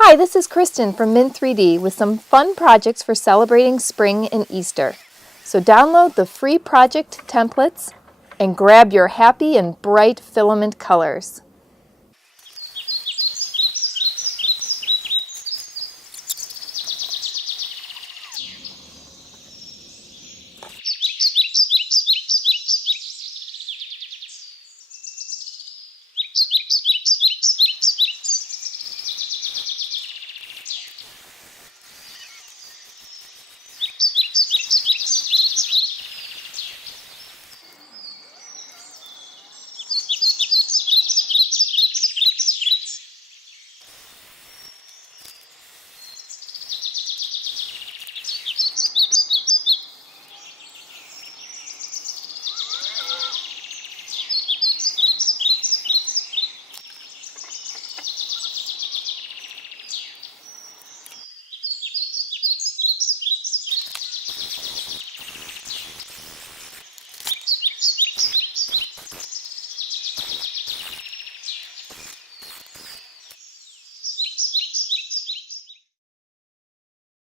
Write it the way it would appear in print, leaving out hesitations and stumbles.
Hi, this is Kristen from MYNT3D with some fun projects for celebrating spring and Easter. So download the free project templates and grab your happy and bright filament colors.